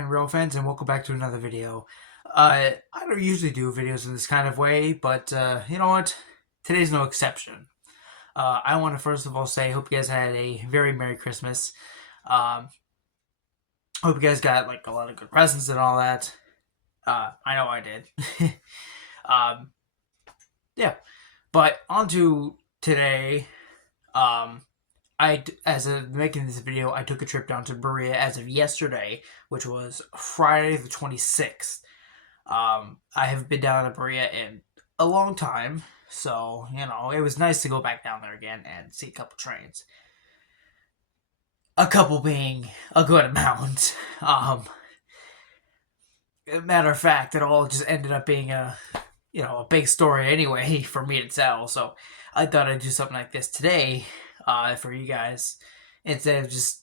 again, Railfans, and welcome back to another video. I don't usually do videos in this kind of way, but you know what? Today's no exception. I want to first of all say, hope you guys had a very Merry Christmas. Hope you guys got like a lot of good presents and all that. I know I did. Yeah, but on to today. As of making this video, I took a trip down to Berea as of yesterday, which was Friday the 26th. I haven't been down to Berea in a long time, so, you know, it was nice to go back down there again and see a couple trains. A couple being a good amount. Matter of fact, it all just ended up being a big story anyway for me to tell, so I thought I'd do something like this today. For you guys, instead of just,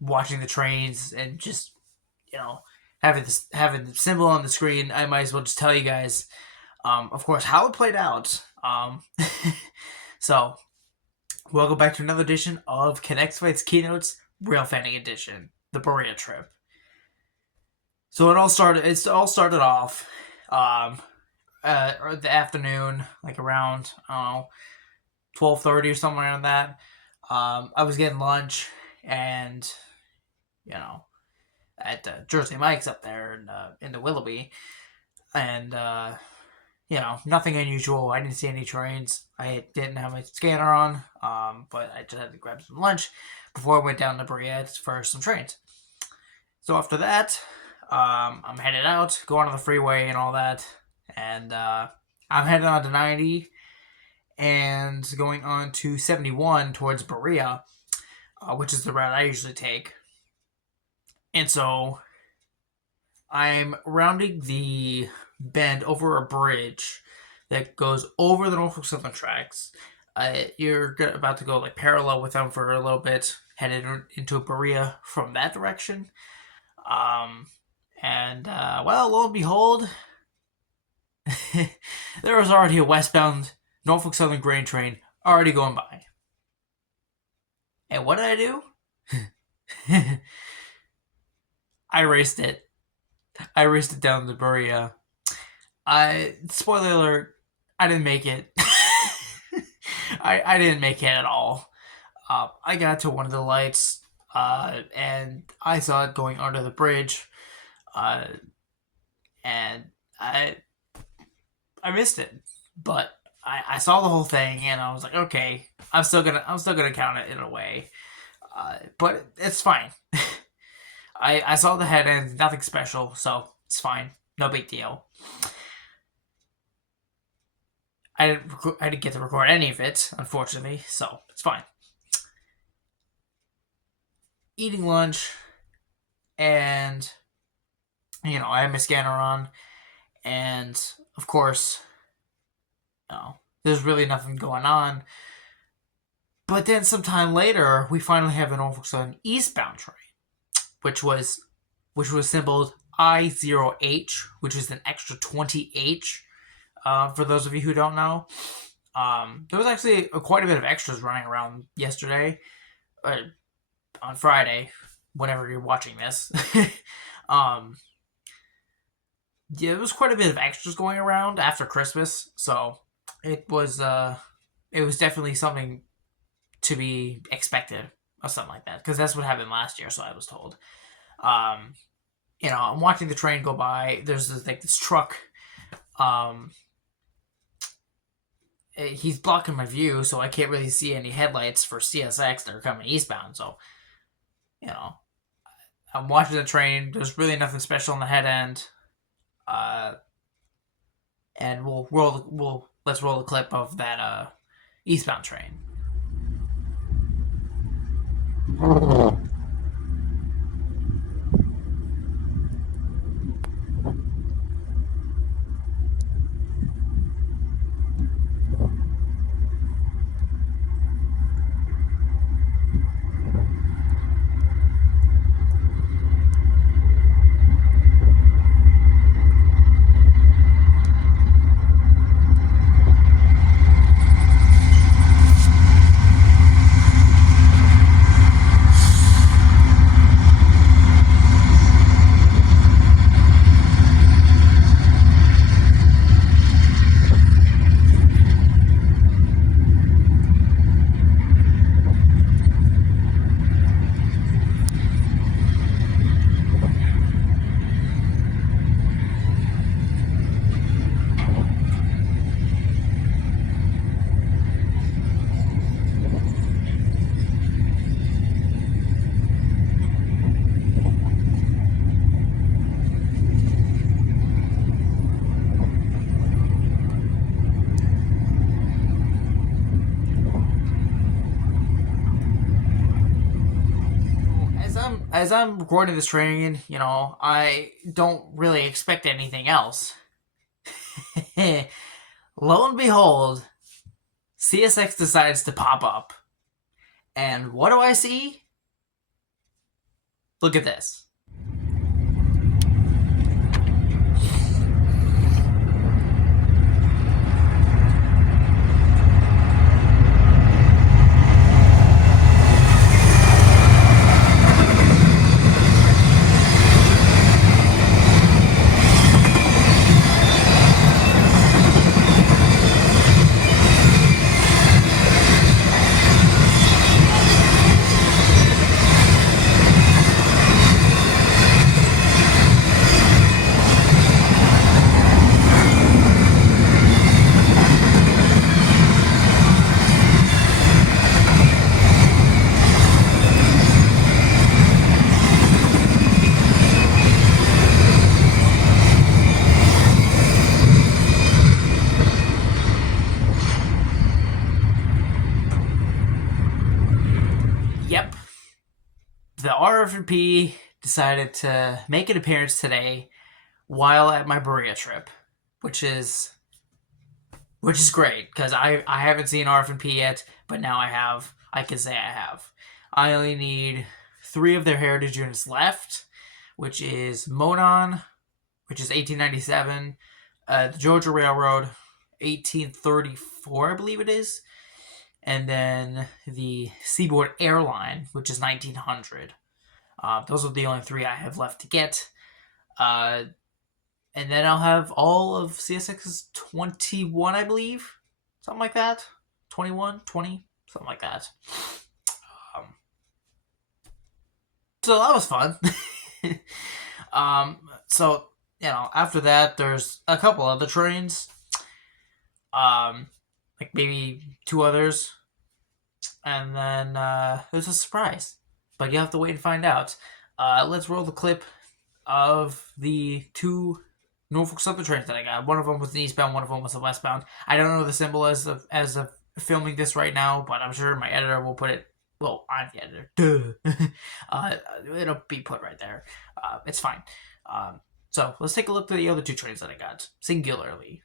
watching the trains and just, having the symbol on the screen, I might as well just tell you guys, of course, how it played out. So, welcome back to another edition of Knexified's Keynotes, Railfanning Edition, the Berea trip. So it all started off, the afternoon, like around, 12:30 or something around that. I was getting lunch, and at Jersey Mike's up there in the Willoughby, and nothing unusual. I didn't see any trains. I didn't have my scanner on, but I just had to grab some lunch before I went down to Berea for some trains. So after that, I'm headed out, going on the freeway and all that, and I'm heading on to 90. And going on to 71 towards Berea, which is the route I usually take. And so I'm rounding the bend over a bridge that goes over the Norfolk Southern tracks. You're about to go like parallel with them for a little bit, headed into Berea from that direction. Well, lo and behold, there was already a westbound Norfolk Southern grain train already going by. And what did I do? I raced it. I raced it down to Berea. Spoiler alert, I didn't make it. I didn't make it at all. I got to one of the lights, and I saw it going under the bridge, and I missed it. But I saw the whole thing, and I was like, okay, I'm still gonna count it in a way, but it's fine. I saw the head end, nothing special, so it's fine, no big deal. I didn't get to record any of it, unfortunately, so it's fine. Eating lunch, and I had my scanner on, and of course, there's really nothing going on. But then sometime later, we finally have an Norfolk Southern eastbound train, which was symboled I0H, which is an extra 20H. For those of you who don't know, there was actually quite a bit of extras running around yesterday, on Friday, whenever you're watching this. There was quite a bit of extras going around after Christmas, so it was definitely something to be expected or something like that, because that's what happened last year, so I was told. I'm watching the train go by. There's this truck. He's blocking my view, so I can't really see any headlights for CSX that are coming eastbound. So, I'm watching the train. There's really nothing special on the head end. And let's roll the clip of that eastbound train. as I'm recording this train, I don't really expect anything else. Lo and behold, CSX decides to pop up. And what do I see? Look at this. Yep. The RF&P decided to make an appearance today while at my Berea trip, which is great because I haven't seen RF&P yet, but now I have. I can say I have. I only need 3 of their heritage units left, which is Monon, which is 1897, the Georgia Railroad, 1834, I believe it is, and then the Seaboard Airline, which is 1900. Those are the only 3 I have left to get. And then I'll have all of CSX's 21, I believe. Something like that. 21, 20, something like that. So that was fun. So, after that, there's a couple other trains. Like maybe 2 others. And then there's a surprise. But you have to wait and find out. Let's roll the clip of the 2 Norfolk Southern trains that I got. One of them was an eastbound, one of them was a westbound. I don't know the symbol as of filming this right now, but I'm sure my editor will put it. Well, I'm the editor. Duh. It'll be put right there. It's fine. So let's take a look at the other 2 trains that I got singularly.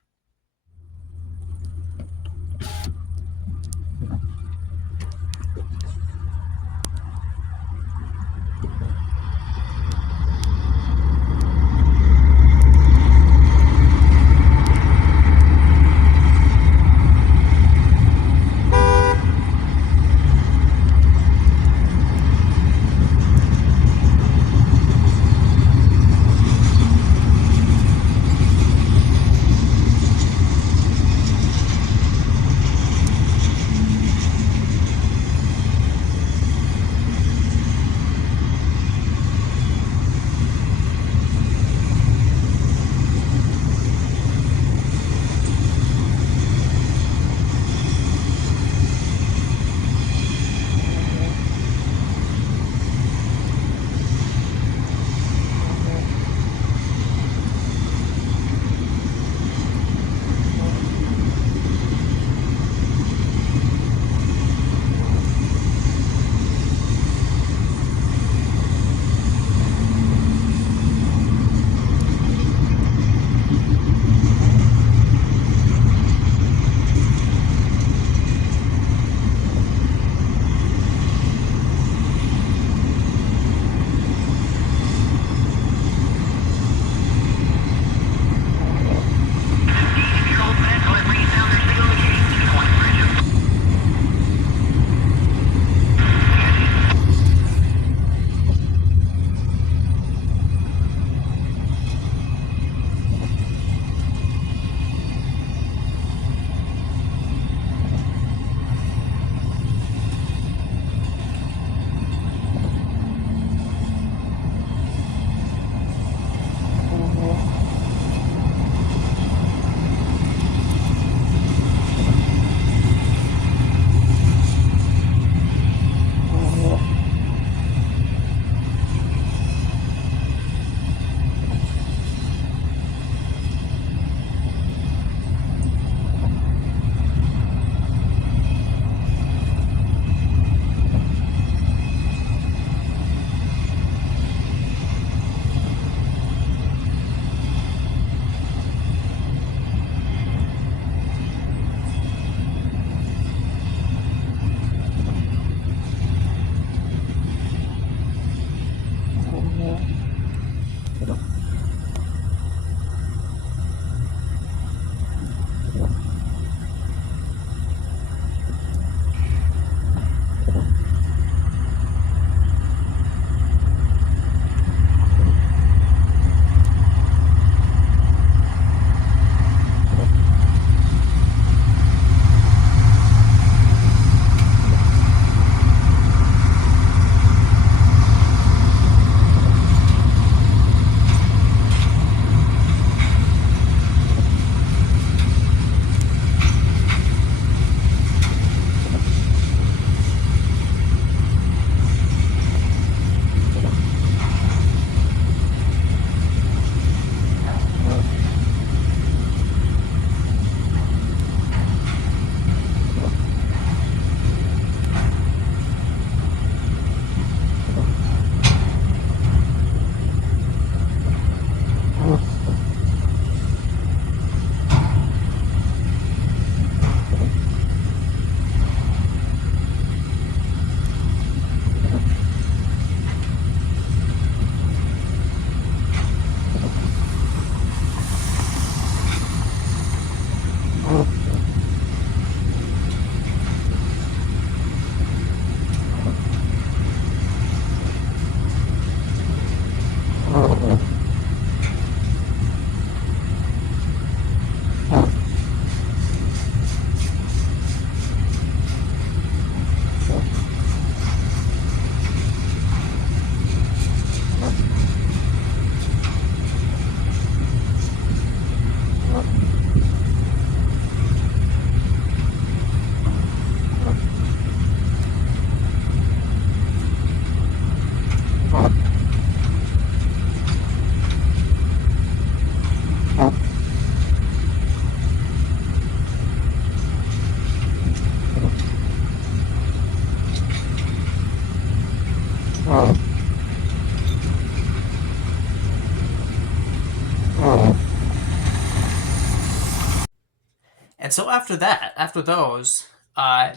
so after that, after those,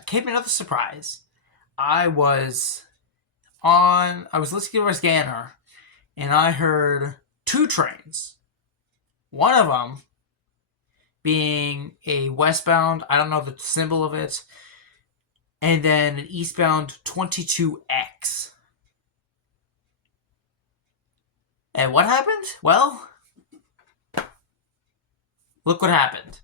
came another surprise. I was listening to my scanner, and I heard 2 trains. One of them being a westbound, I don't know the symbol of it, and then an eastbound 22X. And what happened? Well, look what happened.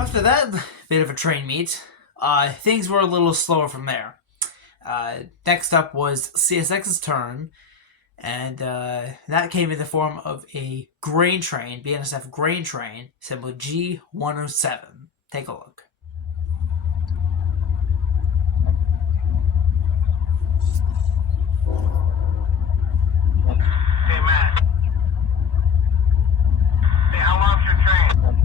After that bit of a train meet, things were a little slower from there. Next up was CSX's turn, and that came in the form of a grain train, BNSF grain train, symbol G107. Take a look. Hey, Matt. Hey, how long's your train?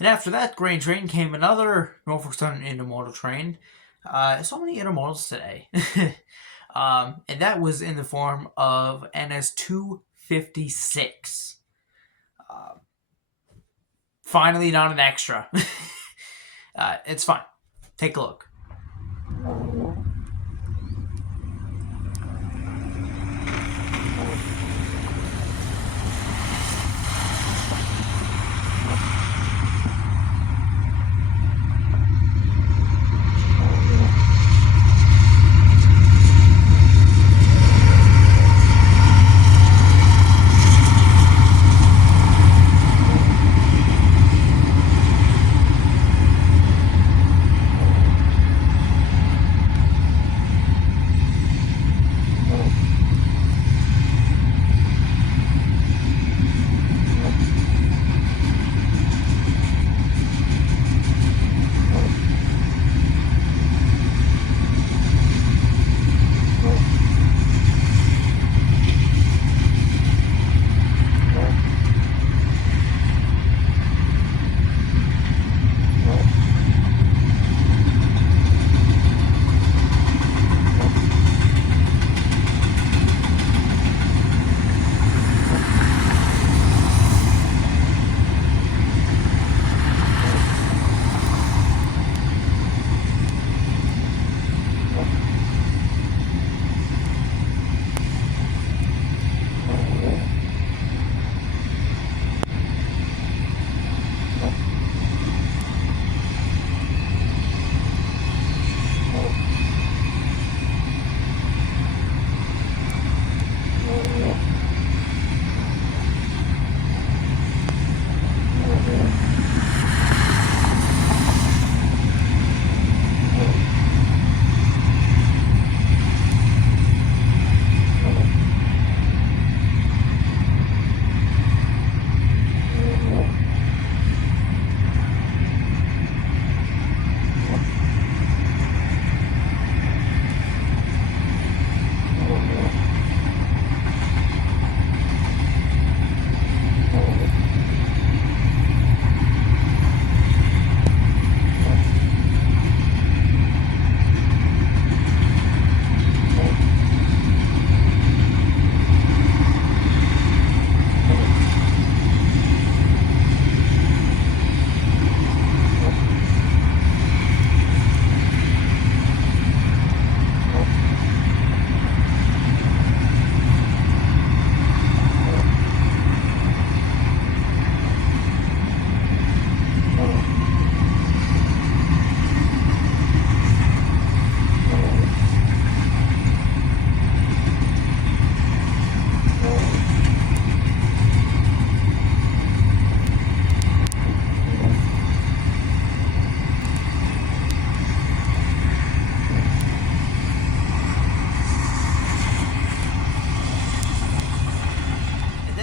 And after that grain train came another Norfolk Southern intermodal train. So many intermodals today. And that was in the form of NS 256. Finally, not an extra. It's fine. Take a look.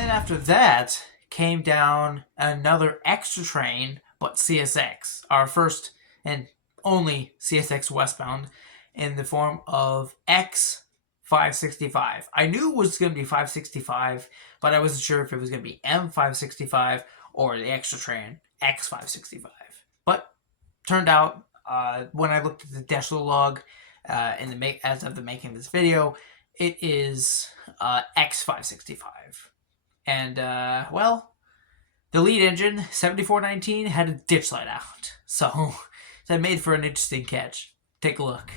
After that came down another extra train, but CSX, our first and only CSX westbound, in the form of X 565. I knew it was going to be 565, but I wasn't sure if it was going to be M 565 or the extra train X 565. But turned out, when I looked at the Deschler log as of the making of this video, it is X 565. And, well, the lead engine, 7419, had a ditch light out. So that made for an interesting catch. Take a look.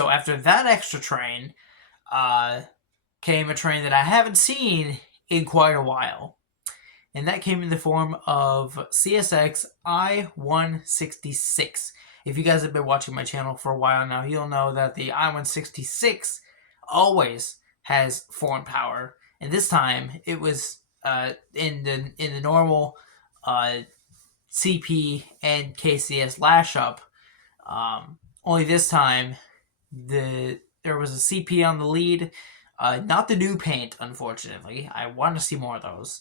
so after that extra train, came a train that I haven't seen in quite a while. And that came in the form of CSX I-166. If you guys have been watching my channel for a while now, you'll know that the I-166 always has foreign power. And this time, it was in the normal CP and KCS lash-up. Only this time, there was a CP on the lead. Not the new paint, unfortunately. I want to see more of those.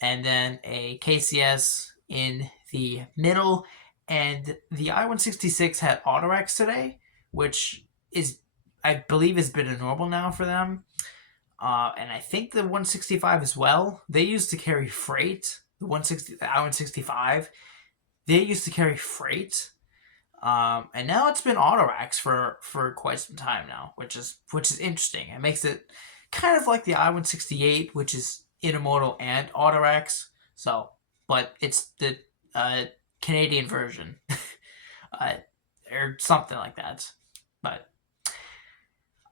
And then a KCS in the middle. And the I-166 had Autorex today, which is, I believe, has been a normal now for them. And I think the 165 as well. They used to carry freight. The I-165, they used to carry freight. And now it's been Autorex for quite some time now, which is interesting. It makes it kind of like the I-168, which is intermodal and Autorex. So, but it's the Canadian version, or something like that. But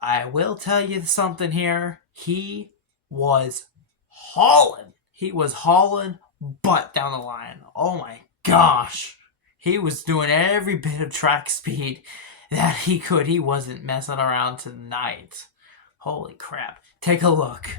I will tell you something here. He was hauling. He was hauling butt down the line. Oh my gosh. He was doing every bit of track speed that he could. He wasn't messing around tonight. Holy crap. Take a look.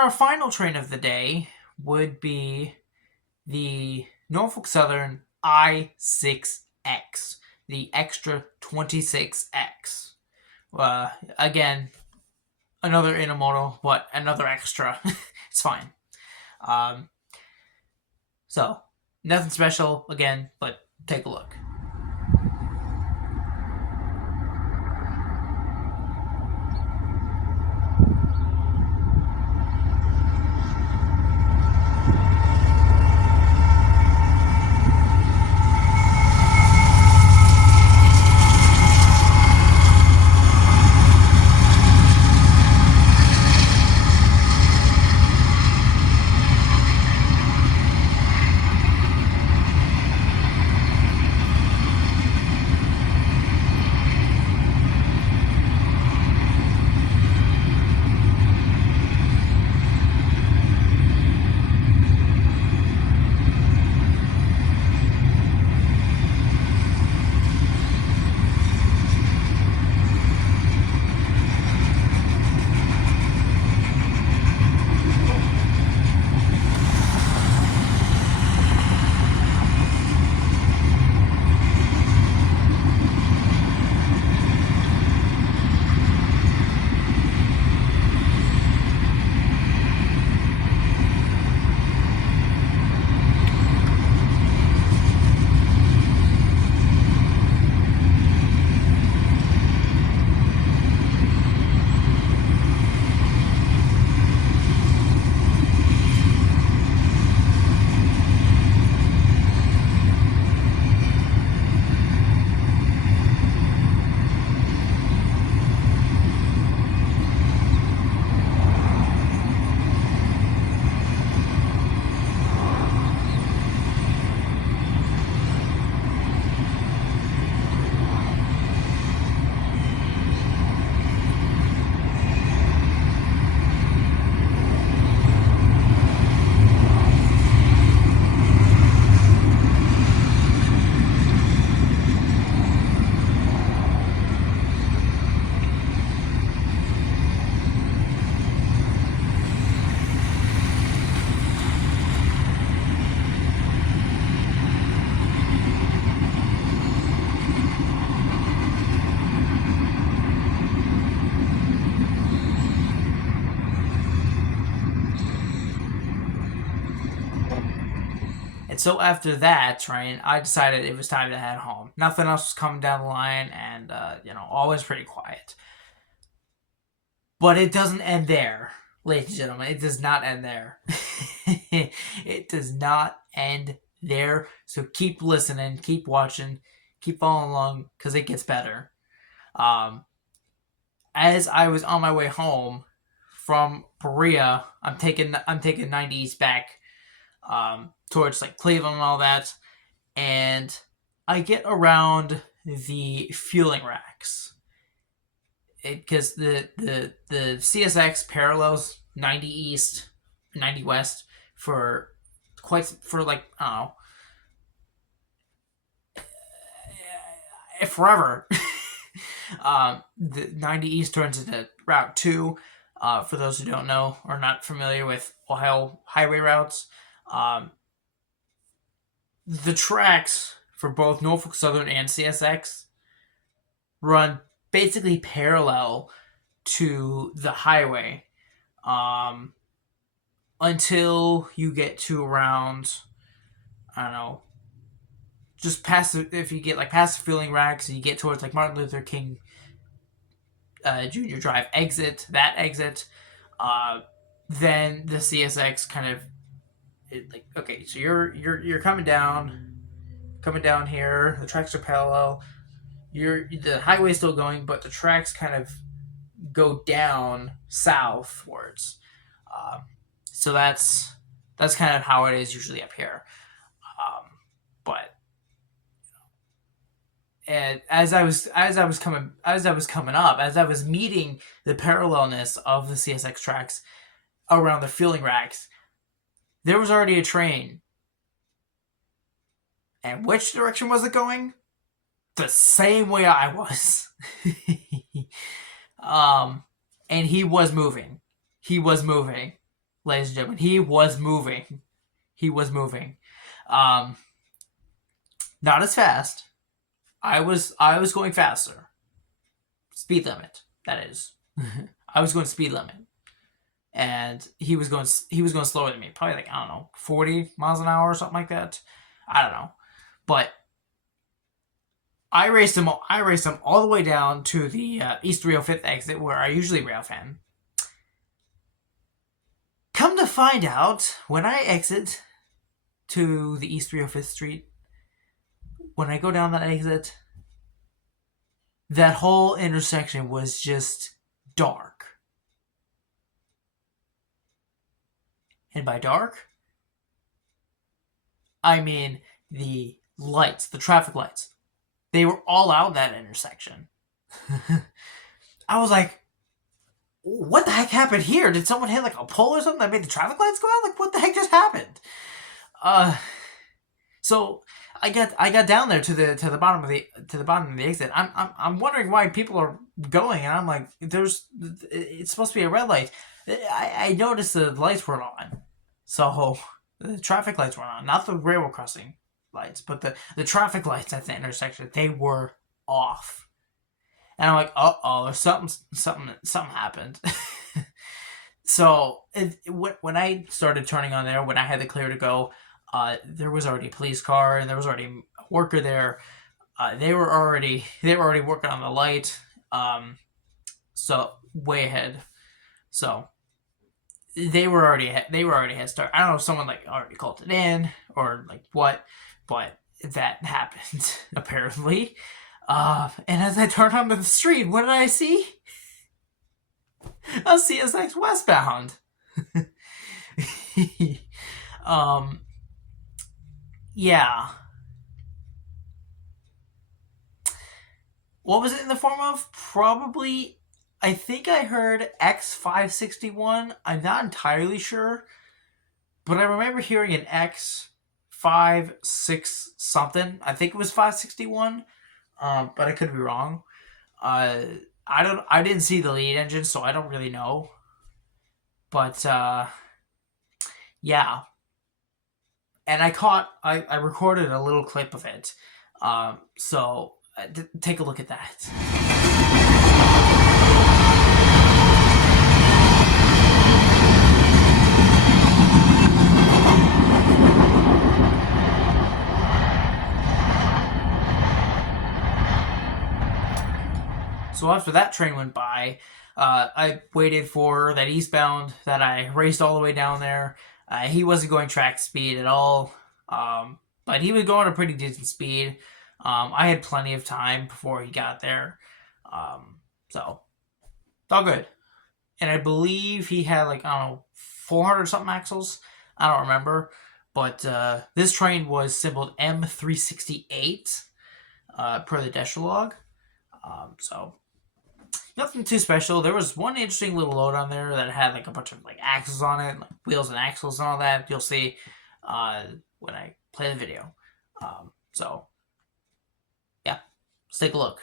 Our final train of the day would be the Norfolk Southern I-6X, the extra 26X. Again, another intermodal, but another extra. It's fine. So, nothing special, again, but take a look. And so after that train, I decided it was time to head home. Nothing else was coming down the line, and all was pretty quiet. But it doesn't end there, ladies and gentlemen. It does not end there. It does not end there. So keep listening, keep watching, keep following along, because it gets better. As I was on my way home from Berea, I'm taking 90 East back towards like Cleveland and all that, and I get around the fueling racks. Because the CSX parallels 90 East, 90 West for like, I don't know, forever. The 90 East turns into Route 2. For those who don't know or not familiar with Ohio highway routes, the tracks for both Norfolk Southern and CSX run basically parallel to the highway until you get to around, I don't know, just past if you get like past the fueling racks and you get towards like Martin Luther King Jr. Drive exit, then the CSX kind of okay, so you're coming down here, the tracks are parallel, the highway's still going, but the tracks kind of go down southwards. So that's kind of how it is usually up here. But and as I was coming up, as I was meeting the parallelness of the CSX tracks around the fueling racks, there was already a train. And which direction was it going? The same way I was. And he was moving. Ladies and gentlemen, he was moving. Not as fast. I was going faster. Speed limit, that is. I was going speed limit. And he was going slower than me. Probably like, I don't know, 40 miles an hour or something like that. I don't know. But I raced him all the way down to the East 305th exit where I usually railfan. Come to find out, when I exit to the East 305th Street, when I go down that exit, that whole intersection was just dark. And by dark, I mean the lights, the traffic lights. They were all out that intersection. I was like, what the heck happened here? Did someone hit like a pole or something that made the traffic lights go out? Like, what the heck just happened? So I got down there to the bottom of the exit. I'm wondering why people are going, and I'm like, it's supposed to be a red light. I noticed the lights weren't on, so the traffic lights weren't on, not the railroad crossing lights, but the traffic lights at the intersection, they were off. And I'm like, uh-oh, something happened. So when I started turning on there, when I had the clear to go, there was already a police car and there was already a worker there. They were already working on the light. So way ahead. So they were already head start. I don't know if someone like already called it in or like what, but that happened apparently. And as I turned onto the street, what did I see? A CSX westbound. Yeah. What was it in the form of? Probably, I think I heard X561. I'm not entirely sure, but I remember hearing an X56 something. I think it was 561. But I could be wrong. I didn't see the lead engine, so I don't really know. But yeah. And I recorded a little clip of it. So take a look at that. So after that train went by, I waited for that eastbound that I raced all the way down there. He wasn't going track speed at all, but he was going a pretty decent speed. I had plenty of time before he got there, so it's all good. And I believe he had like, I don't know, 400 something axles. I don't remember, but this train was symboled M368 per the Desher log. So nothing too special. There was one interesting little load on there that had like a bunch of like axles on it, like wheels and axles and all that. You'll see when I play the video. So yeah, let's take a look.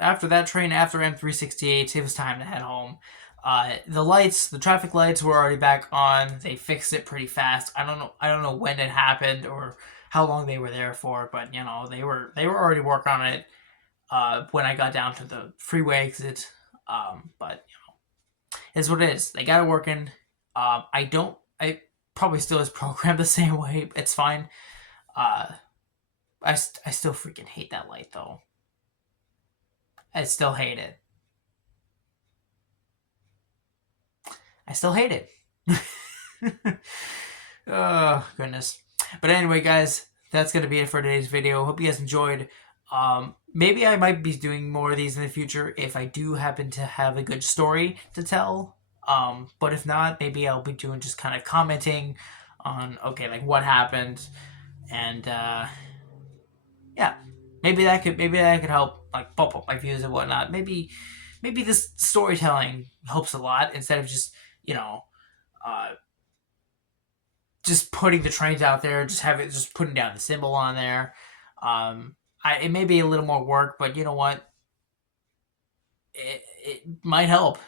After that train, after M368, it was time to head home. The traffic lights were already back on. They fixed it pretty fast. I don't know when it happened or how long they were there for, but they were already working on it when I got down to the freeway exit. But it's what it is. They got it working. I probably still is programmed the same way. It's fine. I still freaking hate that light though. I still hate it. I still hate it. Oh, goodness. But anyway, guys, that's going to be it for today's video. Hope you guys enjoyed. Maybe I might be doing more of these in the future if I do happen to have a good story to tell. But if not, maybe I'll be doing just kind of commenting on, okay, like what happened. And, yeah. Maybe that could help, like, bump up my views and whatnot. Maybe this storytelling helps a lot instead of just, just putting the trains out there, just putting down the symbol on there. It may be a little more work, but you know what? It might help.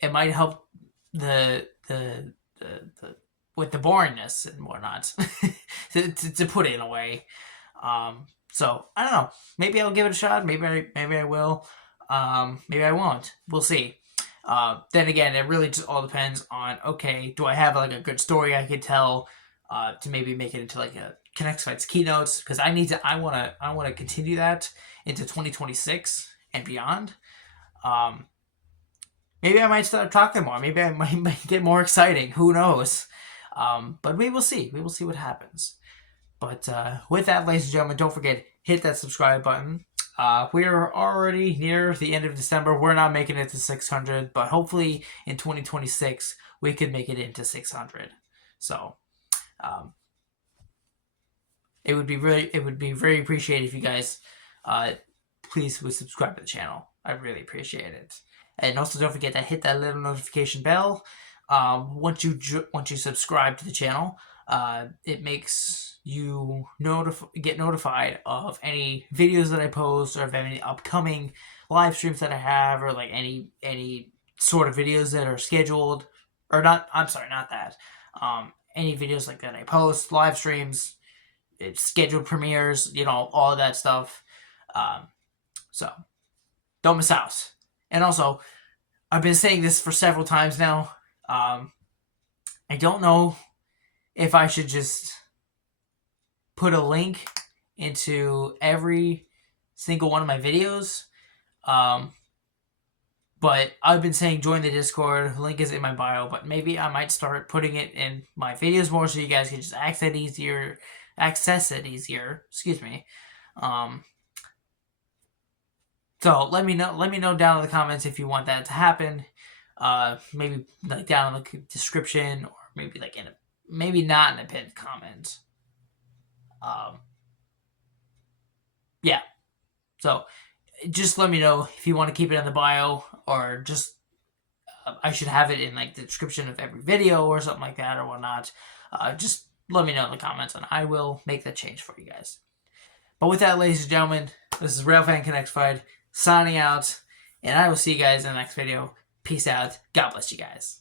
It might help the with the boringness and whatnot, to put it in a way. So I don't know. Maybe I'll give it a shot. Maybe I will. Maybe I won't. We'll see. Then again, it really just all depends on, okay, do I have like a good story I could tell, to maybe make it into like a Knexified's Keynotes, because I want to continue that into 2026 and beyond. Um, Maybe I might start talking more. Maybe I might get more exciting. Who knows? But we will see. We will see what happens. But with that, ladies and gentlemen, don't forget, hit that subscribe button. We're already near the end of December. We're not making it to 600, but hopefully in 2026 we could make it into 600. So um, it would be very appreciated if you guys please would subscribe to the channel. I really appreciate it. And also don't forget to hit that little notification bell. Once you subscribe to the channel, it makes you get notified of any videos that I post, or of any upcoming live streams that I have, or like any sort of videos that are scheduled, or not. I'm sorry, not that. Any videos like that I post, live streams, scheduled premieres, all of that stuff. So don't miss out. And also, I've been saying this for several times now. I don't know if I should just put a link into every single one of my videos. But I've been saying join the Discord. Link is in my bio. But maybe I might start putting it in my videos more, so you guys can just access it easier. Excuse me. So let me know down in the comments if you want that to happen. Maybe like down in the description, or maybe like maybe not in a pinned comment. Yeah. So just let me know if you want to keep it in the bio, or just I should have it in like the description of every video or something like that, or whatnot. Just let me know in the comments, and I will make that change for you guys. But with that, ladies and gentlemen, this is Railfanning Knexified signing out, and I will see you guys in the next video. Peace out. God bless you guys.